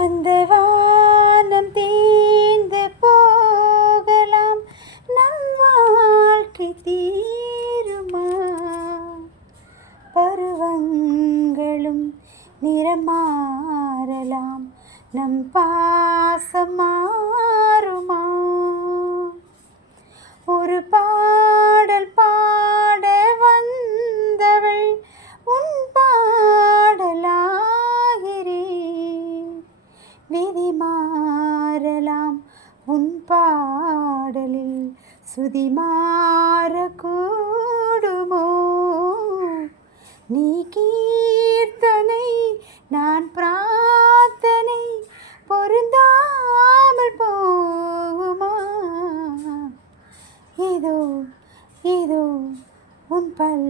அந்த வானம் தீர்ந்து போகலாம். நம் வாழ்க்கை தீருமா? பருவங்களும் நிறமாறலாம். நம் பாச விதி மாறலாம் உன் பாடலில் சுதி மாறக்கூடுமோ நீ கீர்த்தனை நான் பிரார்த்தனை பொருந்தாமல் போகுமா? ஏதோ ஏதோ உன் பல்